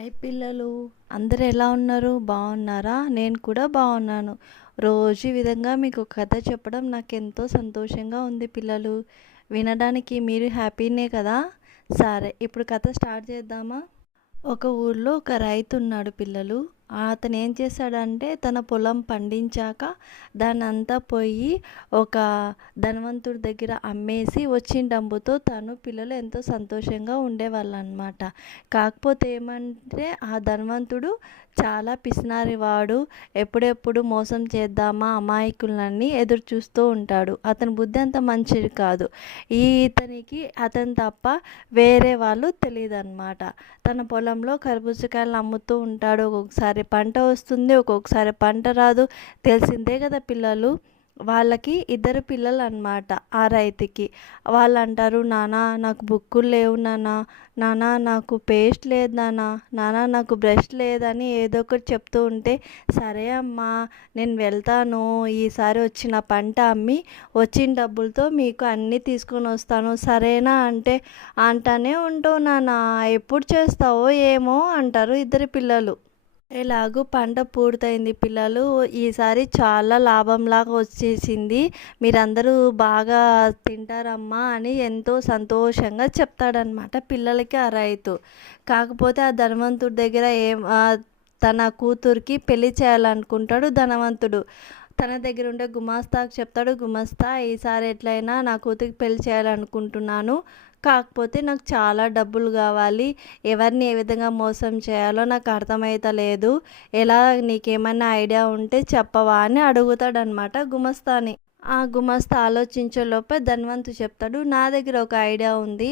Hi పిల్లలు, అందరూ ఎలా ఉన్నారు? బాగున్నారా? నేను కూడా బాగున్నాను. రోజు ఈ విధంగా మీకు ఒక కథ చెప్పడం నాకు ఎంతో సంతోషంగా ఉంది పిల్లలు. వినడానికి మీరు హ్యాపీనే కదా? సరే, ఇప్పుడు కథ స్టార్ట్ చేద్దామా? ఒక ఊర్లో ఒక రైతు ఉన్నాడు పిల్లలు. అతను ఏం చేశాడంటే తన పొలం పండించాక దాన్నంతా పోయి ఒక ధనవంతుడి దగ్గర అమ్మేసి వచ్చిన డబ్బుతో తను పిల్లలు ఎంతో సంతోషంగా ఉండేవాళ్ళు అనమాట. కాకపోతే ఏమంటే ఆ ధనవంతుడు చాలా పిసినారివాడు. ఎప్పుడెప్పుడు మోసం చేద్దామా అమాయకులని ఎదురు చూస్తూ ఉంటాడు. అతని బుద్ధి అంత మంచిది కాదు. ఇతనికి అతను తప్ప వేరే వాళ్ళు తెలియదు అనమాట. తన పొలంలో కర్బూజకాయలు అమ్ముతూ ఉంటాడు. ఒక్కొక్కసారి పంట వస్తుంది, ఒక్కొక్కసారి పంట రాదు. తెలిసిందే కదా పిల్లలు. వాళ్ళకి ఇద్దరు పిల్లలు అన్నమాట ఆ రైతుకి. వాళ్ళు అంటారు, నానా నాకు బుక్కులు లేవు నానా, నానా నాకు పేస్ట్ లేదు నానా, నానా నాకు బ్రష్ లేదని ఏదో ఒకటి చెప్తూ ఉంటే, సరే అమ్మా నేను వెళ్తాను, ఈసారి వచ్చిన పంట అమ్మి వచ్చిన డబ్బులతో మీకు అన్నీ తీసుకొని వస్తాను సరేనా అంటే, అంటానే ఉంటావు నాన్న, ఎప్పుడు చేస్తావో ఏమో అంటారు ఇద్దరు పిల్లలు. ఎలాగూ పంట పూర్తయింది పిల్లలు. ఈసారి చాలా లాభంలాగా వచ్చేసింది. మీరందరూ బాగా తింటారమ్మా అని ఎంతో సంతోషంగా చెప్తాడనమాట పిల్లలకి ఆ రైతు. కాకపోతే ఆ ధనవంతుడి దగ్గర తన కూతురికి పెళ్లి చేయాలనుకుంటాడు ధనవంతుడు. తన దగ్గర ఉండే గుమాస్తాకు చెప్తాడు, గుమాస్తా ఈసారి ఎట్లయినా నా కూతురికి పెళ్లి చేయాలనుకుంటున్నాను, కాకపోతే నాకు చాలా డబ్బులు కావాలి, ఎవరిని ఏ విధంగా మోసం చేయాలో నాకు అర్థమైతలేదు, ఎలా నీకేమన్నా ఐడియా ఉంటే చెప్పవా అని అడుగుతాడనమాట గుమస్తాని. ఆ గుమస్తా ఆలోచించేలోపే ధన్వంతు చెప్తాడు, నా దగ్గర ఒక ఐడియా ఉంది,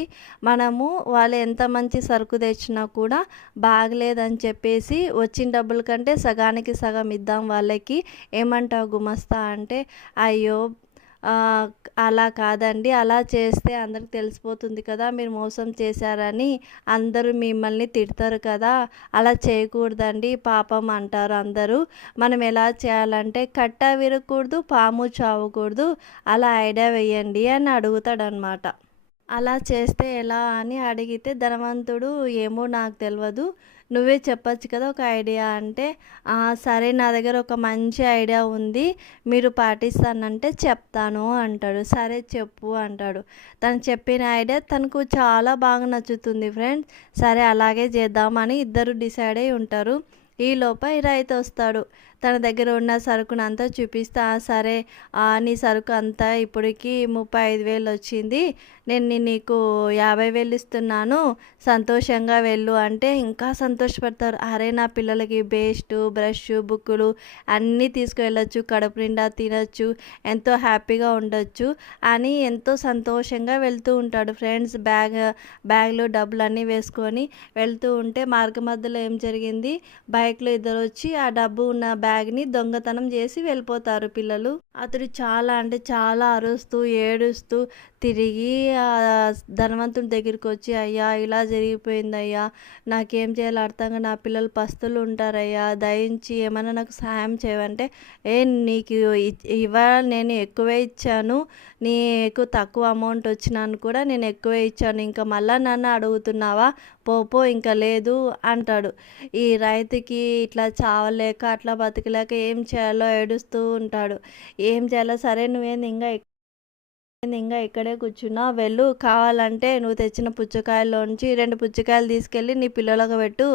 మనము వాళ్ళు ఎంత మంచి సరుకు తెచ్చినా కూడా బాగలేదని చెప్పేసి వచ్చిన డబ్బుల కంటే సగానికి సగం ఇద్దాం వాళ్ళకి, ఏమంటావు గుమస్తా అంటే, అయ్యో అలా కాదండి, అలా చేస్తే అందరికి తెలిసిపోతుంది కదా మీరు మోసం చేశారని, అందరూ మిమ్మల్ని తిడతారు కదా, అలా చేయకూడదండి పాపం అంటారు అందరూ. మనం ఎలా చేయాలంటే కట్ట విరగకూడదు, పాము చావకూడదు, అలా ఐడియా వేయండి అని అడుగుతాడనమాట. అలా చేస్తే ఎలా అని అడిగితే ధనవంతుడు, ఏమో నాకు తెలియదు, నువ్వే చెప్పచ్చు కదా ఒక ఐడియా అంటే, సరే నా దగ్గర ఒక మంచి ఐడియా ఉంది, మీరు పాటిస్తానంటే చెప్తాను అంటాడు. సరే చెప్పు అంటాడు. తను చెప్పిన ఐడియా తనకు చాలా బాగా నచ్చుతుంది ఫ్రెండ్స్. సరే అలాగే చేద్దామని ఇద్దరు డిసైడ్ అయి ఉంటారు. ఈలోప ఈ రైతు వస్తాడు. తన దగ్గర ఉన్న సరుకును అంతా చూపిస్తా, సరే నీ సరుకు అంతా ఇప్పటికి 35,000 వచ్చింది, నేను నీకు 50,000 ఇస్తున్నాను, సంతోషంగా వెళ్ళు అంటే ఇంకా సంతోషపడతారు. అరే నా పిల్లలకి పేస్ట్ బ్రష్ బుక్కులు అన్నీ తీసుకువెళ్ళొచ్చు, కడుపు నిండా తినచ్చు, ఎంతో హ్యాపీగా ఉండొచ్చు అని ఎంతో సంతోషంగా వెళ్తూ ఉంటాడు ఫ్రెండ్స్. బ్యాగ్లో డబ్బులు అన్నీ వేసుకొని వెళ్తూ ఉంటే మార్గ మధ్యలో ఏం జరిగింది, బైక్లో ఇద్దరు వచ్చి ఆ డబ్బు ఉన్న బ్యాగ్ని దొంగతనం చేసి వెళ్ళిపోతారు పిల్లలు. అతడు చాలా అంటే చాలా అరుస్తూ ఏడుస్తూ తిరిగి ఆ ధనవంతుని దగ్గరికి వచ్చి, అయ్యా ఇలా జరిగిపోయింది అయ్యా, నాకేం చేయాలో అర్థంగా, నా పిల్లలు పస్తులు ఉంటారయ్యా, దయించి ఏమైనా నాకు సహాయం చేయమంటే, నీకు ఇవాళ నేను ఎక్కువే ఇచ్చాను, నీకు తక్కువ అమౌంట్ వచ్చినాను కూడా నేను ఎక్కువే ఇచ్చాను, ఇంకా మళ్ళా నన్ను అడుగుతున్నావా, పో ఇంకా లేదు అంటాడు. ఈ రైతుకి ఇట్లా చావలేక అట్లా బతకలేక ఏం చేయాలో ఏడుస్తూ ఉంటాడు. ఏం చేయాలో, సరే నువ్వేంది ఇంకా ఇక్కడే కూర్చున్నా, వెళ్ళు, కావాలంటే నువ్వు తెచ్చిన పుచ్చకాయల్లోంచి 2 పుచ్చకాయలు తీసుకెళ్ళి నీ పిల్లలకు పెట్టు,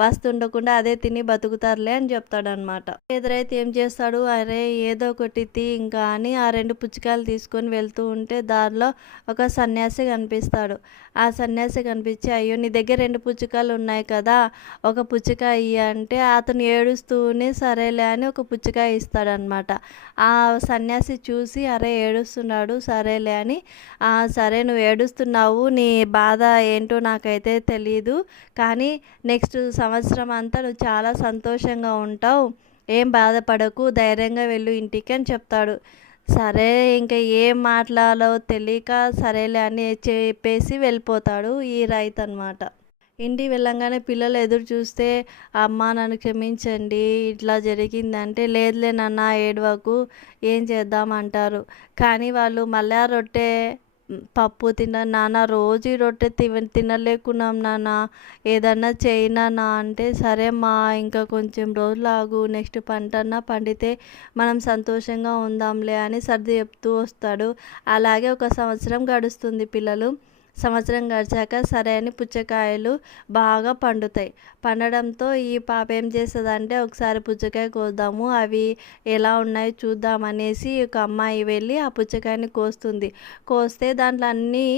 పస్తు ఉండకుండా అదే తిని బతుకుతారులే అని చెప్తాడనమాట. ఎదురైతే ఏం చేస్తాడు, అరే ఏదో ఒకటి ఇంకా అని ఆ 2 పుచ్చకాయలు తీసుకొని వెళ్తూ ఉంటే దారిలో ఒక సన్యాసి కనిపిస్తాడు. ఆ సన్యాసి కనిపించి, అయ్యో నీ దగ్గర 2 పుచ్చకాయలు ఉన్నాయి కదా, ఒక పుచ్చకాయ ఇయ్యి అంటే అతను ఏడుస్తూనే సరేలే అని ఒక పుచ్చకాయ ఇస్తాడనమాట. ఆ సన్యాసి చూసి, అరే ఏడుస్తున్నాడు సరేలే అని, సరే నువ్వు ఏడుస్తున్నావు, నీ బాధ ఏంటో నాకైతే తెలీదు, కానీ నెక్స్ట్ సంవత్సరం అంతా నువ్వు చాలా సంతోషంగా ఉంటావు, ఏం బాధపడకు, ధైర్యంగా వెళ్ళు ఇంటికి అని చెప్తాడు. సరే ఇంకా ఏం మాట్లాడాలో తెలియక సరేలే అని చెప్పేసి వెళ్ళిపోతాడు ఈ రైతు అనమాట. ఇంటికి వెళ్ళంగానే పిల్లలు ఎదురు చూస్తే, అమ్మ నన్ను క్షమించండి ఇట్లా జరిగిందంటే, లేదులే నాన్న ఏడవకు, ఏం చేద్దామంటారు. కానీ వాళ్ళు మళ్ళా రొట్టె పప్పు నాన్న రోజు ఈ రొట్టె తినలేకున్నాం నాన్న, ఏదన్నా చెయ్యి నాన్న అంటే, సరే అమ్మా ఇంకా కొంచెం రోజులు ఆగు, నెక్స్ట్ పంటన్నా పండితే మనం సంతోషంగా ఉందాంలే అని సర్ది చెప్తూ వస్తాడు. అలాగే ఒక సంవత్సరం గడుస్తుంది పిల్లలు. సంవత్సరం గడిచాక సరే అని పుచ్చకాయలు బాగా పండుతాయి. పండడంతో ఈ పాప ఏం చేస్తుందంటే, ఒకసారి పుచ్చకాయ కోద్దాము, అవి ఎలా ఉన్నాయో చూద్దామనేసి ఒక అమ్మాయి వెళ్ళి ఆ పుచ్చకాయని కోస్తుంది. కోస్తే దాంట్లో అన్నీ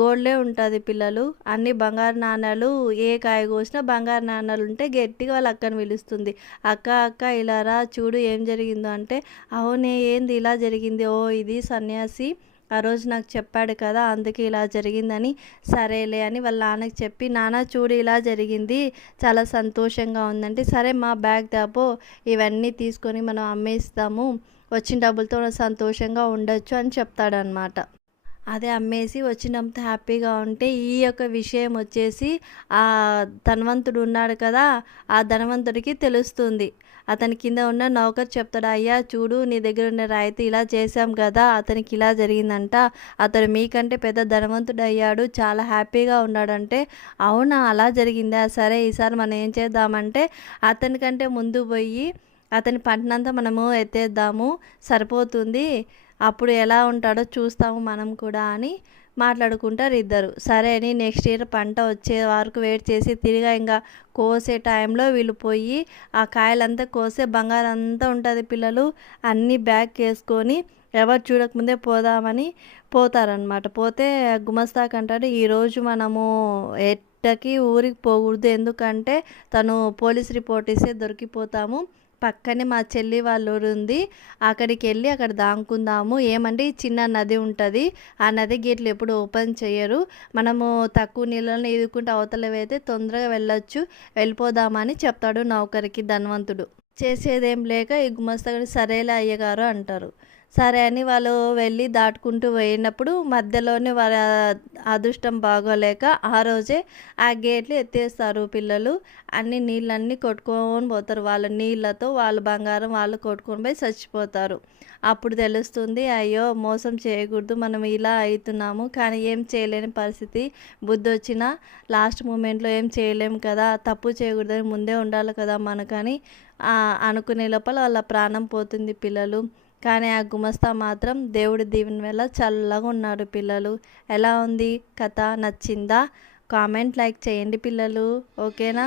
గోల్డే ఉంటుంది పిల్లలు. అన్ని బంగారు నాణాలు, ఏ కాయ కోసినా బంగారు నాణాలు ఉంటే గట్టిగా వాళ్ళ అక్కని పిలుస్తుంది. అక్క అక్క ఇలా రా చూడు ఏం జరిగిందో అంటే, అవునే ఏంది ఇలా జరిగింది, ఓ ఇది సన్యాసి ఆ రోజు నాకు చెప్పాడు కదా అందుకే ఇలా జరిగిందని, సరేలే అని వాళ్ళ నాన్నకి చెప్పి, నాన్న చూడు ఇలా జరిగింది, చాలా సంతోషంగా ఉందంటే, సరే మా బ్యాగ్ దాపో, ఇవన్నీ తీసుకొని మనం అమ్మేస్తాము, వచ్చిన డబ్బులతో సంతోషంగా ఉండొచ్చు అని చెప్తాడనమాట. అదే అమ్మేసి వచ్చినంత హ్యాపీగా ఉంటే, ఈ యొక్క విషయం వచ్చేసి ఆ ధనవంతుడు ఉన్నాడు కదా, ఆ ధనవంతుడికి తెలుస్తుంది. అతని కింద ఉన్న నౌకరు చెప్తాడు, అయ్యా చూడు నీ దగ్గర ఉన్న రాయితీ ఇలా చేశాం కదా, అతనికి ఇలా జరిగిందంట, అతడు మీకంటే పెద్ద ధనవంతుడు అయ్యాడు, చాలా హ్యాపీగా ఉన్నాడంటే, అవునా అలా జరిగిందా, సరే ఈసారి మనం ఏం చేద్దామంటే, అతనికంటే ముందు పోయి అతని పంటనంతా మనము ఎత్తేద్దాము, సరిపోతుంది, అప్పుడు ఎలా ఉంటాడో చూస్తాము మనం కూడా అని మాట్లాడుకుంటారు ఇద్దరు. సరే అని నెక్స్ట్ ఇయర్ పంట వచ్చే వరకు వెయిట్ చేసి, తిరిగా ఇంకా కోసే టైంలో వీళ్ళు పోయి ఆ కాయలంతా కోసే బంగారం అంతా ఉంటుంది పిల్లలు, అన్నీ బ్యాగ్ వేసుకొని ఎవరు చూడకముందే పోదామని పోతారనమాట. పోతే గుమస్తాకంటాడు, ఈరోజు మనము ఎట్టకి ఊరికి పోకూడదు, ఎందుకంటే తను పోలీస్ రిపోర్ట్ ఇస్తే దొరికిపోతాము, పక్కనే మా చెల్లి వాళ్ళ ఊరు ఉంది, అక్కడికి వెళ్ళి అక్కడ దాంకుందాము, ఏమంటే చిన్న నది ఉంటుంది, ఆ నది గేట్లు ఎప్పుడు ఓపెన్ చేయరు, మనము తక్కువ నీళ్ళని ఈదుకుంటూ అవతలవైతే తొందరగా వెళ్ళొచ్చు, వెళ్ళిపోదామని చెప్తాడు నౌకరికి ధనవంతుడు. చేసేదేం లేక ఈ గుమస్తగాడు సరేలే అయ్యగారు అంటారు. సరే అని వాళ్ళు వెళ్ళి దాటుకుంటూ పోయినప్పుడు మధ్యలోనే వాళ్ళ అదృష్టం బాగోలేక ఆ రోజే ఆ గేట్లు ఎత్తేస్తారు పిల్లలు. అన్ని నీళ్ళన్నీ కొట్టుకొని పోతారు, వాళ్ళ నీళ్ళతో వాళ్ళ బంగారం వాళ్ళు కొట్టుకొని పోయి చచ్చిపోతారు. అప్పుడు తెలుస్తుంది, అయ్యో మోసం చేయకూడదు, మనం ఇలా అవుతున్నాము, కానీ ఏం చేయలేని పరిస్థితి, బుద్ధి వచ్చిన లాస్ట్ మూమెంట్లో ఏం చేయలేము కదా, తప్పు చేయకూడదని ముందే ఉండాలి కదా మనకని అనుకునే లోపల వాళ్ళ ప్రాణం పోతుంది పిల్లలు. కానీ ఆ గుమస్తా మాత్రం దేవుడి దీవెన వల్ల చల్లగా ఉన్నారు పిల్లలు. ఎలా ఉంది కథ, నచ్చిందా? కామెంట్ లైక్ చేయండి పిల్లలు, ఓకేనా?